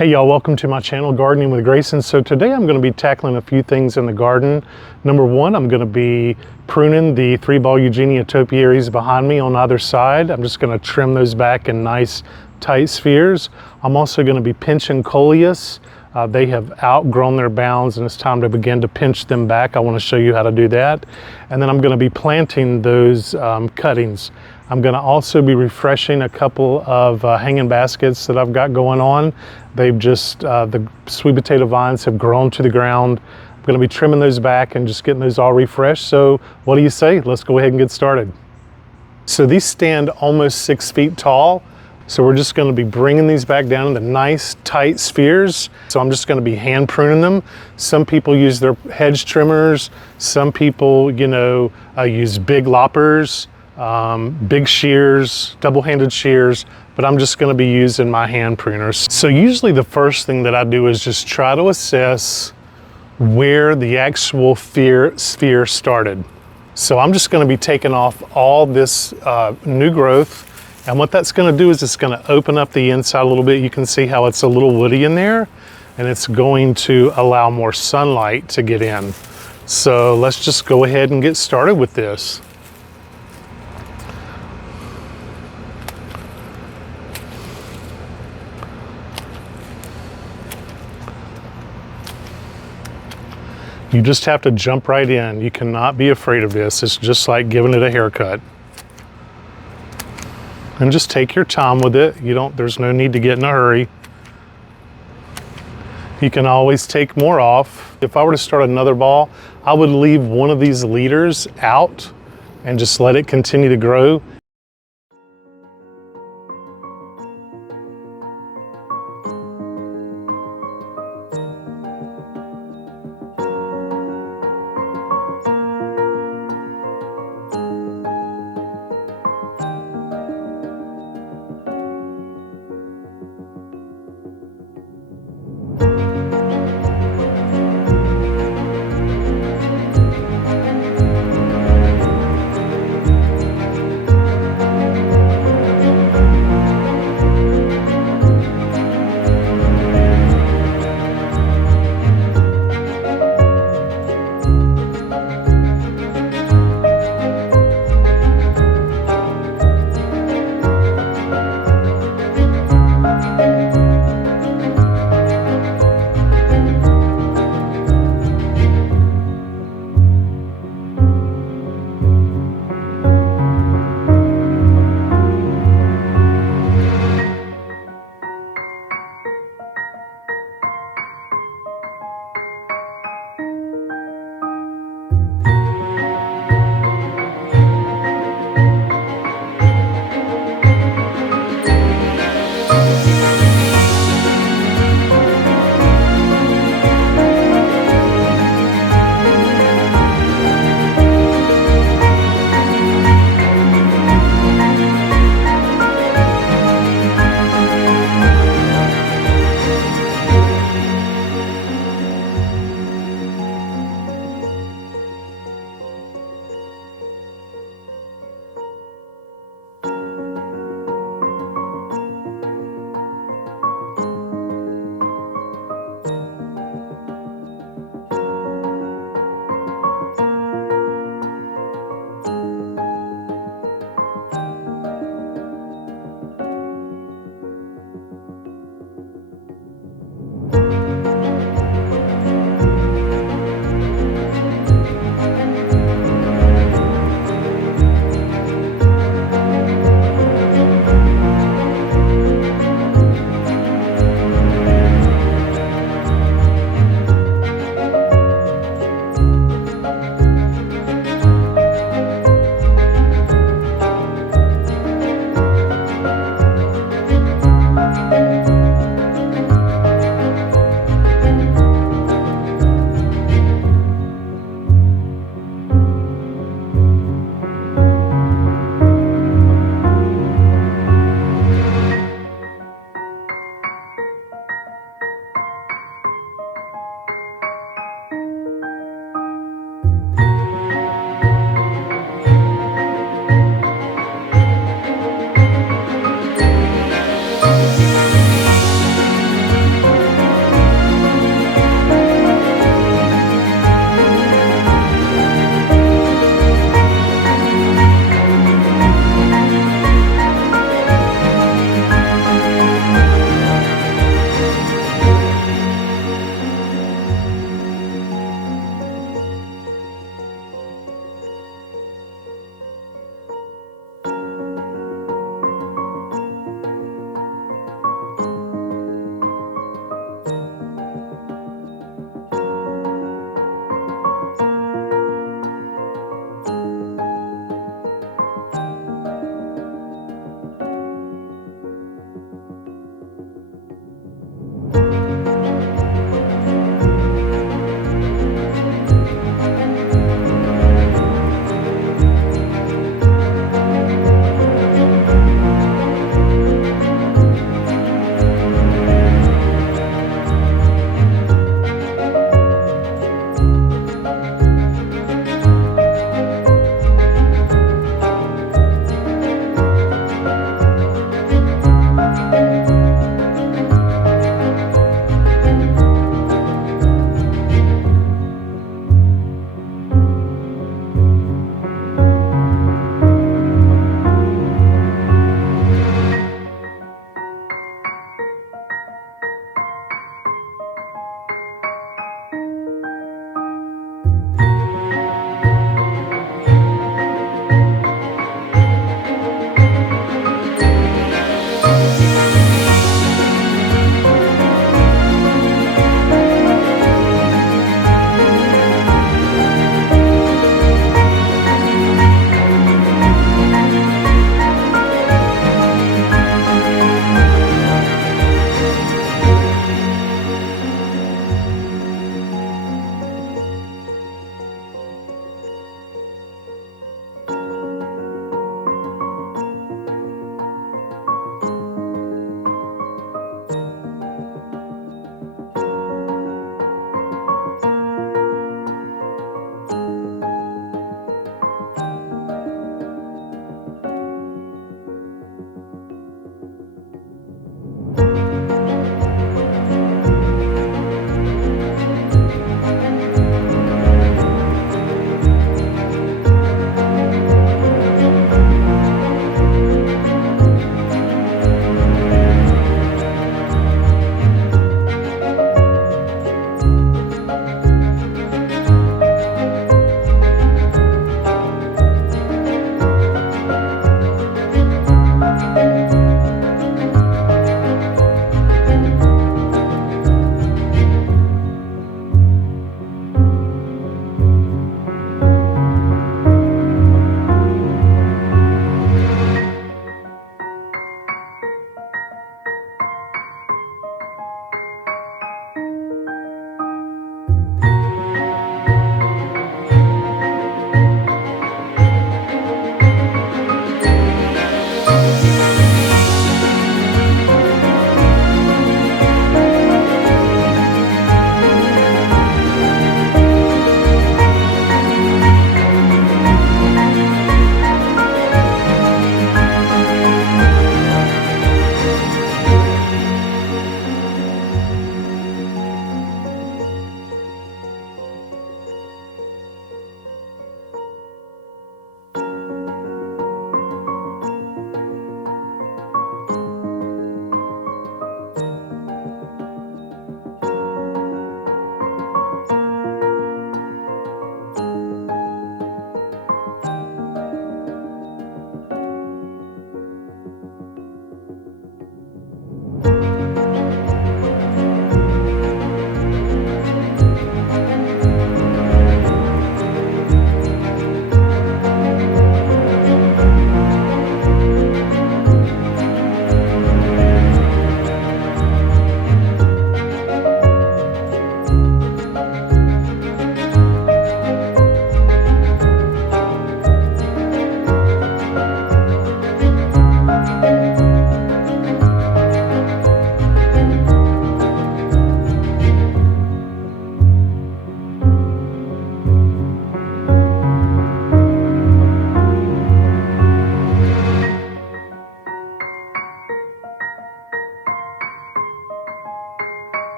Hey y'all, welcome to my channel, Gardening with Grayson. So today I'm going to be tackling a few things in the garden. Number one, I'm going to be pruning the 3-ball Eugenia topiaries behind me on either side. I'm just going to trim those back in nice tight spheres. I'm also going to be pinching Coleus. They have outgrown their bounds and it's time to begin to pinch them back. I want to show you how to do that. And then I'm going to be planting those cuttings. I'm going to also be refreshing a couple of hanging baskets that I've got going on. They've just, the sweet potato vines have grown to the ground. I'm going to be trimming those back and just getting those all refreshed. So what do you say? Let's go ahead and get started. So these stand almost 6 feet tall. So we're just going to be bringing these back down into nice tight spheres. So I'm just going to be hand pruning them. Some people use their hedge trimmers. Some people, use big loppers. Big shears, double-handed shears, but I'm just going to be using my hand pruners. So usually the first thing that I do is just try to assess where the actual sphere started. So I'm just going to be taking off all this new growth, and what that's going to do is it's going to open up the inside a little bit. You can see how it's a little woody in there, and it's going to allow more sunlight to get in. So let's just go ahead and get started with this. You just have to jump right in. You cannot be afraid of this. It's just like giving it a haircut. And just take your time with it. There's no need to get in a hurry. You can always take more off. If I were to start another ball, I would leave one of these leaders out and just let it continue to grow.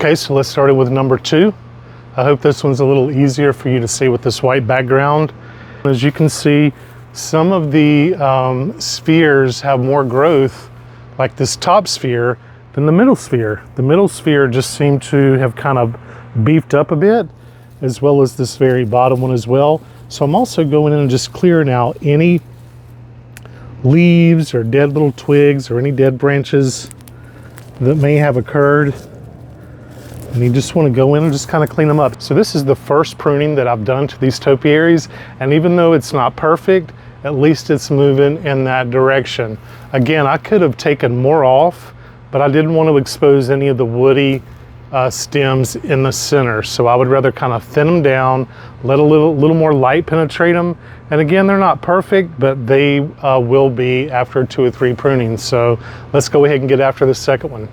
Okay, so let's start it with number 2. I hope this one's a little easier for you to see with this white background. As you can see, some of the spheres have more growth, like this top sphere, than the middle sphere. The middle sphere just seemed to have kind of beefed up a bit, as well as this very bottom one as well. So I'm also going in and just clearing out any leaves or dead little twigs or any dead branches that may have occurred. And you just want to go in and just kind of clean them up. So this is the first pruning that I've done to these topiaries, and even though it's not perfect, at least it's moving in that direction. Again, I could have taken more off, but I didn't want to expose any of the woody stems in the center. So I would rather kind of thin them down, let a little more light penetrate them. And again, they're not perfect, but they will be after 2 or 3 prunings. So let's go ahead and get after the second one.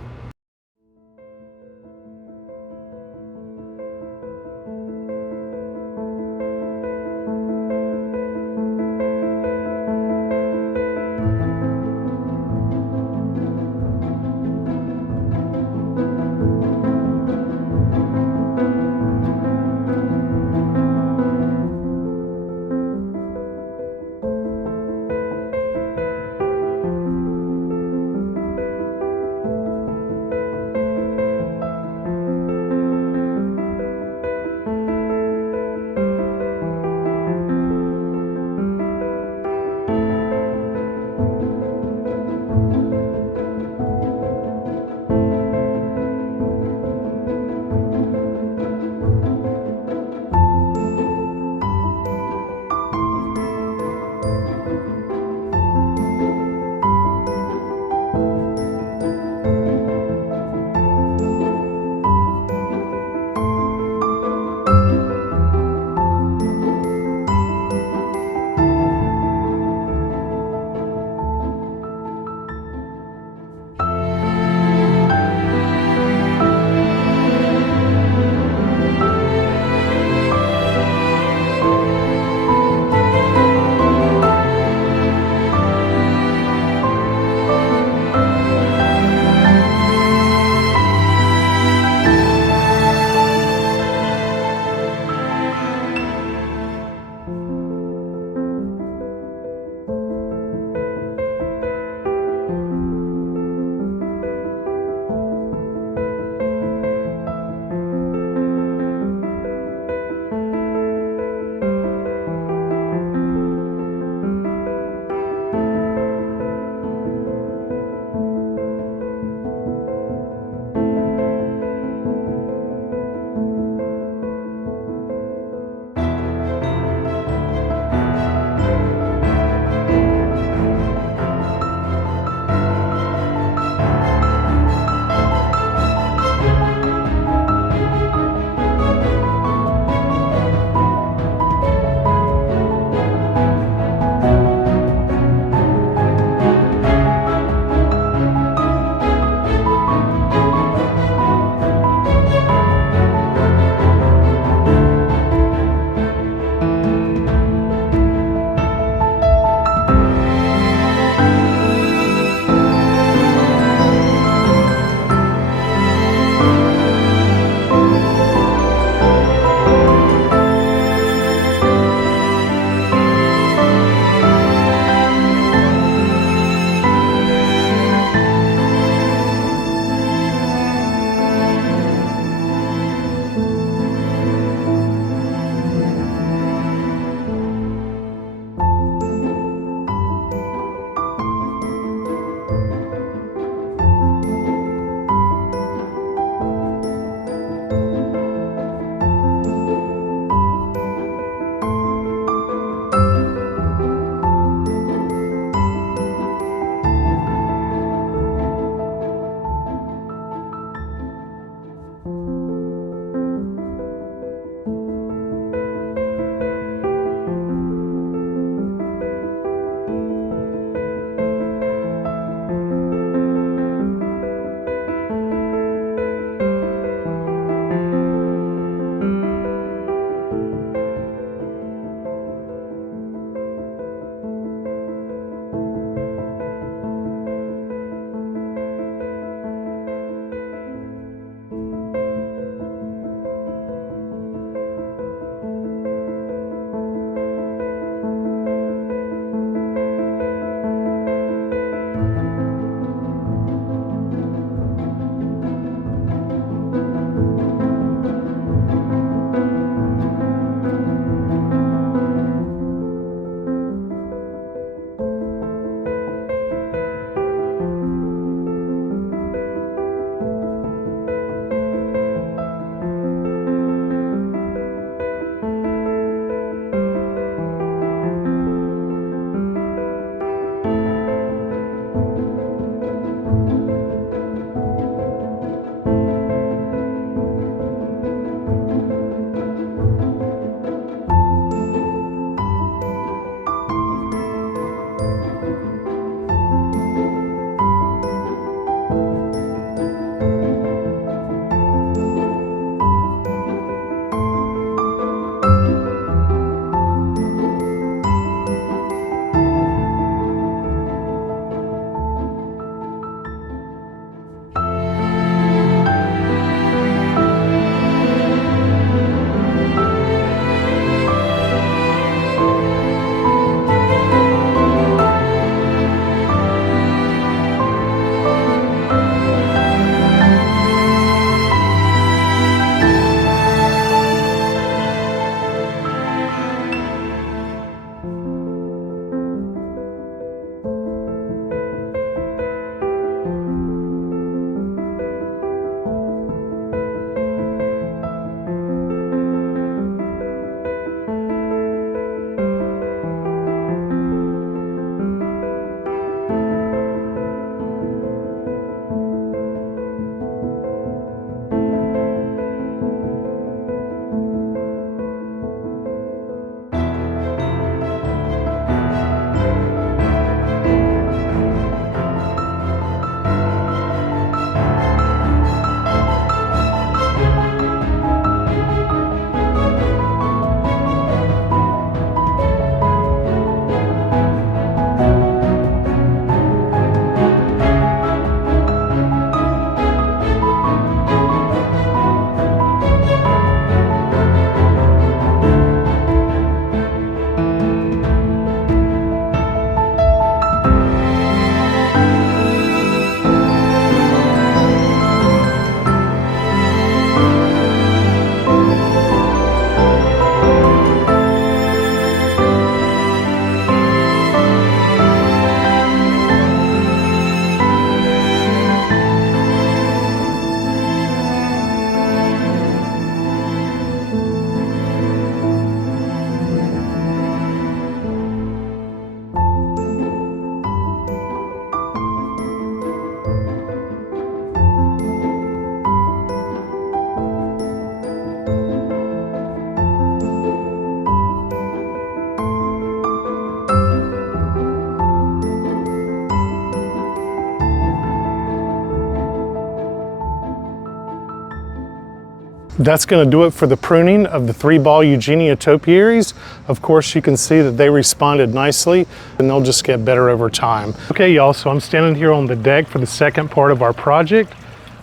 That's going to do it for the pruning of the 3-ball Eugenia topiaries. Of course, you can see that they responded nicely and they'll just get better over time. Okay, y'all, so I'm standing here on the deck for the second part of our project.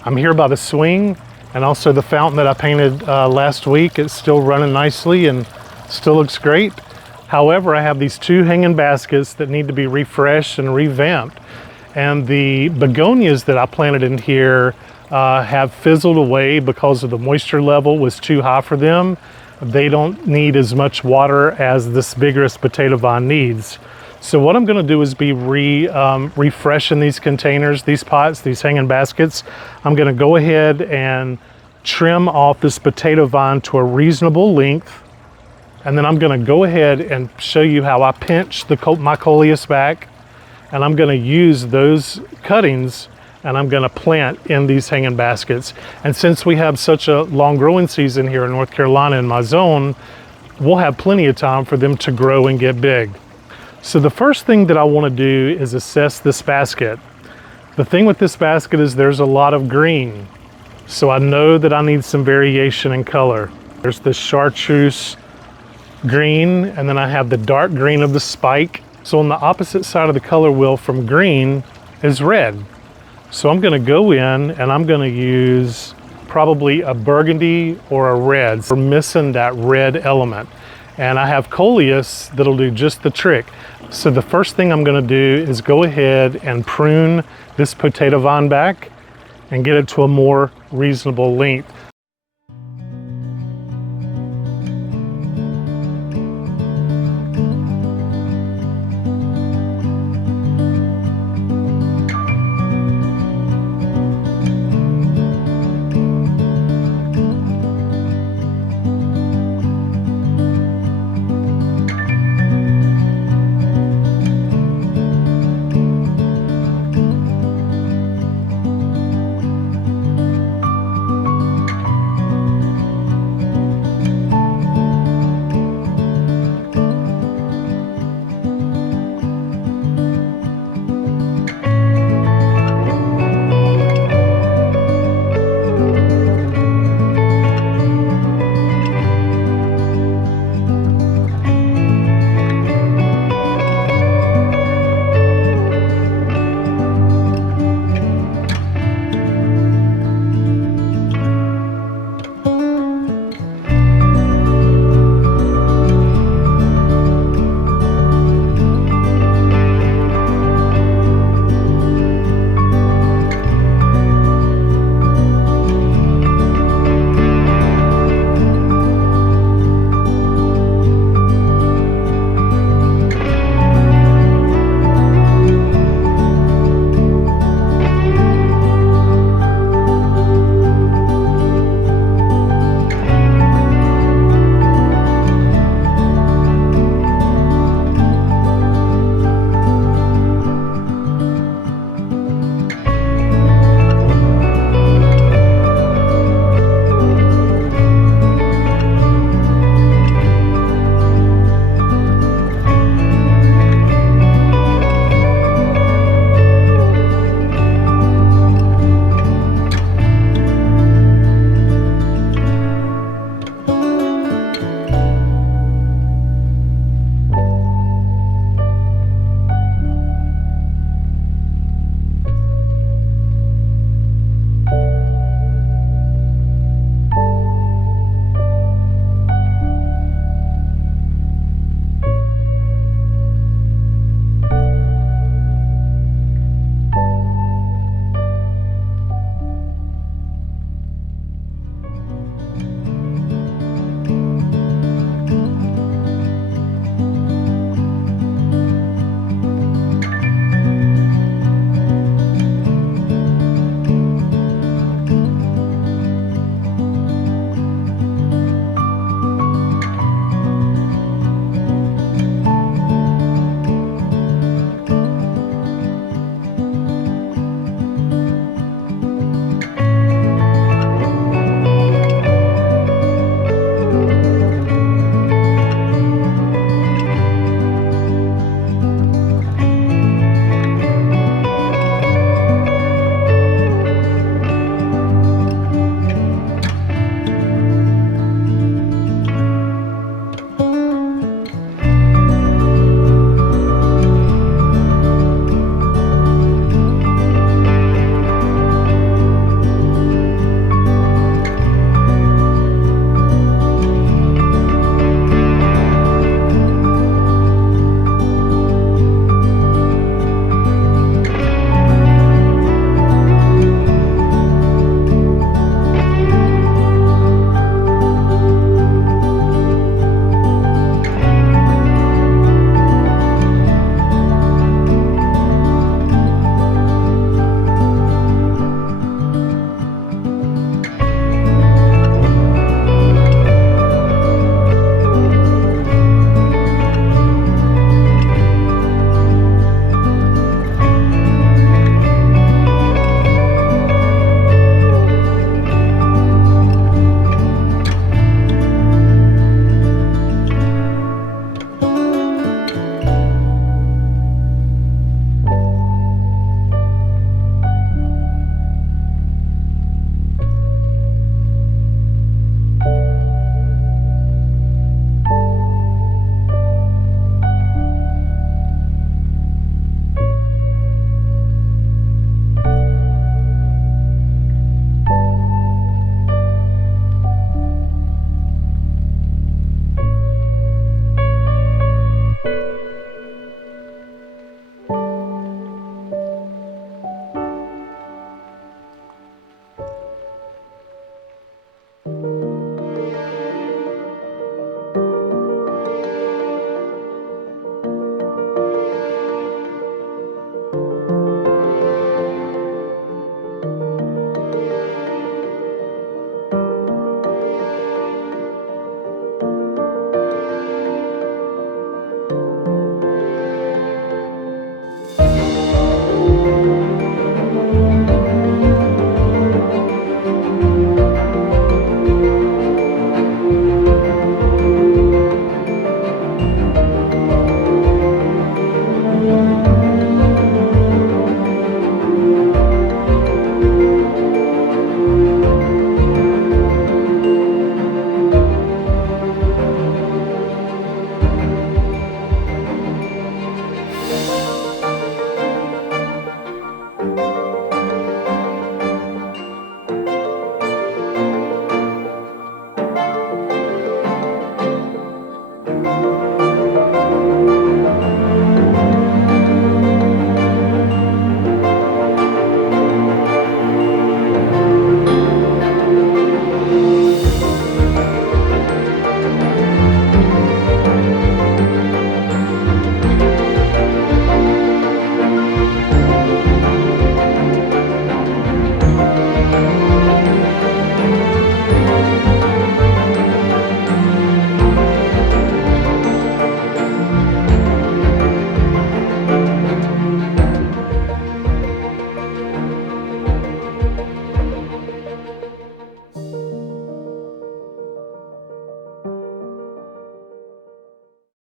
I'm here by the swing and also the fountain that I painted last week. It's still running nicely and still looks great. However, I have these 2 hanging baskets that need to be refreshed and revamped. And the begonias that I planted in here have fizzled away because of the moisture level was too high for them. They don't need as much water as this vigorous potato vine needs. So what I'm going to do is be refreshing these containers, these pots, these hanging baskets. I'm going to go ahead and trim off this potato vine to a reasonable length. And then I'm going to go ahead and show you how I pinch my Coleus back. And I'm going to use those cuttings and I'm going to plant in these hanging baskets. And since we have such a long growing season here in North Carolina in my zone, we'll have plenty of time for them to grow and get big. So the first thing that I want to do is assess this basket. The thing with this basket is there's a lot of green. So I know that I need some variation in color. There's the chartreuse green, and then I have the dark green of the spike. So on the opposite side of the color wheel from green is red. So I'm going to go in and I'm going to use probably a burgundy or a red. We're missing that red element. And I have Coleus that'll do just the trick. So the first thing I'm going to do is go ahead and prune this potato vine back and get it to a more reasonable length.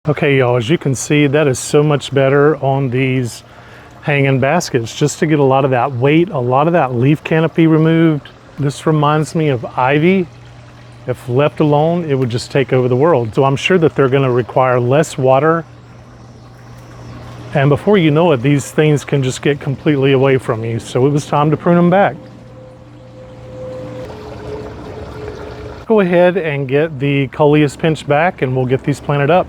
Okay, y'all, as you can see, that is so much better on these hanging baskets, just to get a lot of that weight, a lot of that leaf canopy removed. This reminds me of ivy. If left alone, it would just take over the world. So I'm sure that they're going to require less water. And before you know it, these things can just get completely away from you. So it was time to prune them back. Go ahead and get the Coleus pinched back and we'll get these planted up.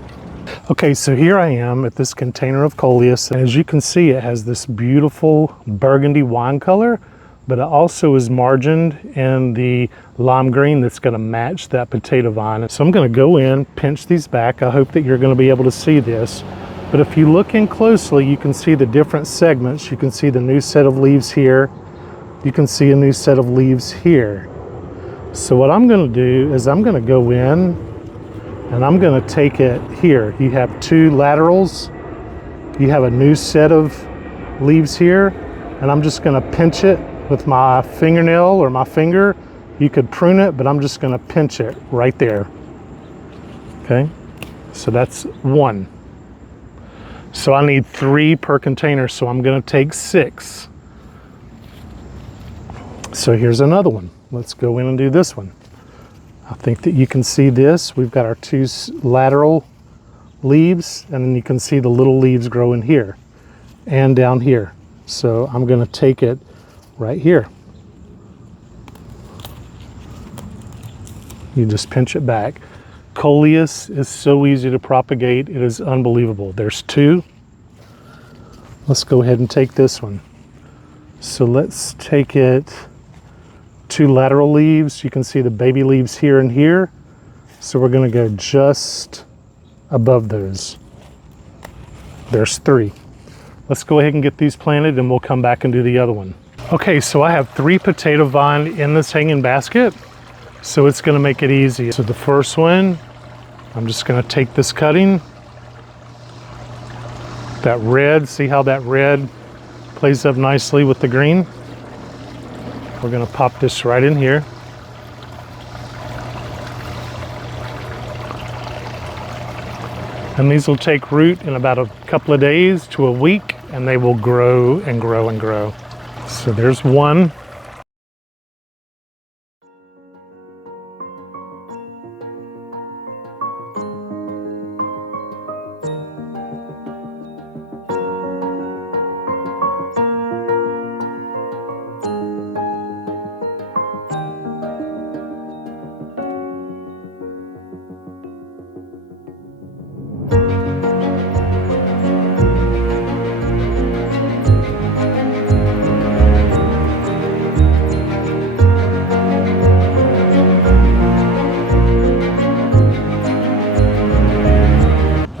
Okay, so here I am at this container of Coleus. As you can see, it has this beautiful burgundy wine color, but it also is margined in the lime green that's going to match that potato vine. So I'm going to go in, pinch these back. I hope that you're going to be able to see this. But if you look in closely, you can see the different segments. You can see the new set of leaves here. You can see a new set of leaves here. So what I'm going to do is I'm going to go in and I'm going to take it here. You have two laterals. You have a new set of leaves here. And I'm just going to pinch it with my fingernail or my finger. You could prune it, but I'm just going to pinch it right there. Okay, so that's one. So I need 3 per container, so I'm going to take 6. So here's another one. Let's go in and do this one. I think that you can see this. We've got our 2 lateral leaves, and then you can see the little leaves growing here and down here. So I'm going to take it right here. You just pinch it back. Coleus is so easy to propagate. It is unbelievable. There's 2. Let's go ahead and take this one. So let's take it 2 lateral leaves. You can see the baby leaves here and here. So we're going to go just above those. There's 3. Let's go ahead and get these planted and we'll come back and do the other one. Okay, so I have 3 potato vine in this hanging basket. So it's going to make it easy. So the first one, I'm just going to take this cutting. That red, see how that red plays up nicely with the green? We're going to pop this right in here. And these will take root in about a couple of days to a week, and they will grow and grow and grow. So there's one.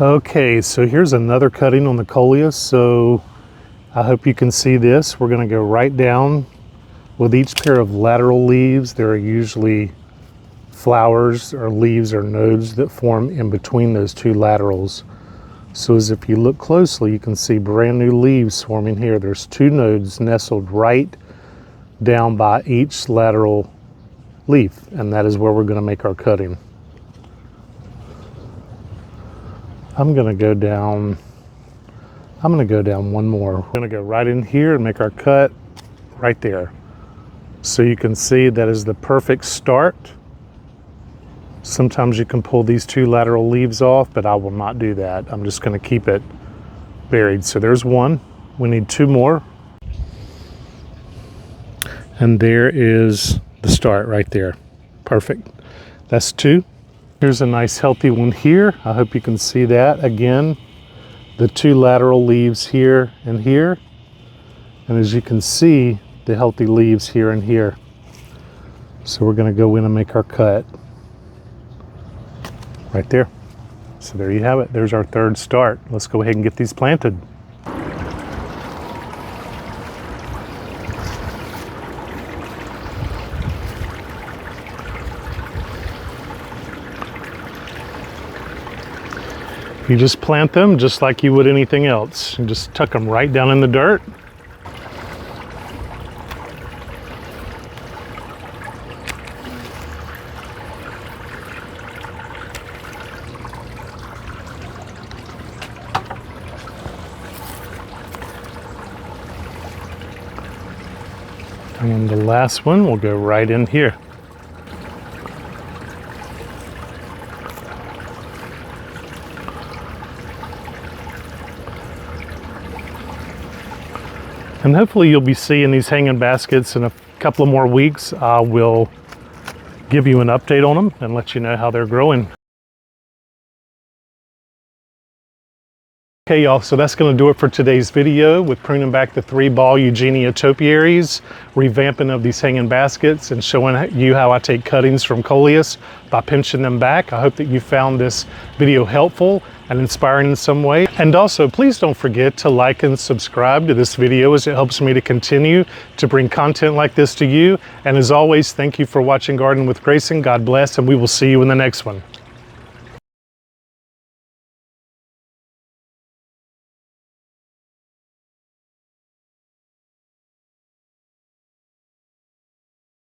Okay, so here's another cutting on the Coleus. So I hope you can see this. We're going to go right down with each pair of lateral leaves. There are usually flowers or leaves or nodes that form in between those 2 laterals. So as if you look closely, you can see brand new leaves forming here. There's 2 nodes nestled right down by each lateral leaf, and that is where we're going to make our cutting. I'm going to go down one more. We're going to go right in here and make our cut right there. So you can see that is the perfect start. Sometimes you can pull these 2 lateral leaves off, but I will not do that. I'm just going to keep it buried. So there's one. We need 2 more. And there is the start right there. Perfect. That's 2. Here's a nice healthy one here. I hope you can see that. Again, the 2 lateral leaves here and here. And as you can see, the healthy leaves here and here. So we're going to go in and make our cut right there. So there you have it. There's our 3rd start. Let's go ahead and get these planted. You just plant them just like you would anything else. You just tuck them right down in the dirt. And the last one will go right in here. And hopefully you'll be seeing these hanging baskets in a couple of more weeks. I will give you an update on them and let you know how they're growing. Okay, y'all, so that's going to do it for today's video with pruning back the 3-ball Eugenia topiaries, revamping of these hanging baskets, and showing you how I take cuttings from Coleus by pinching them back. I hope that you found this video helpful and inspiring in some way. And also, please don't forget to like and subscribe to this video, as it helps me to continue to bring content like this to you. And as always, thank you for watching Garden with Grayson. God bless, and we will see you in the next one.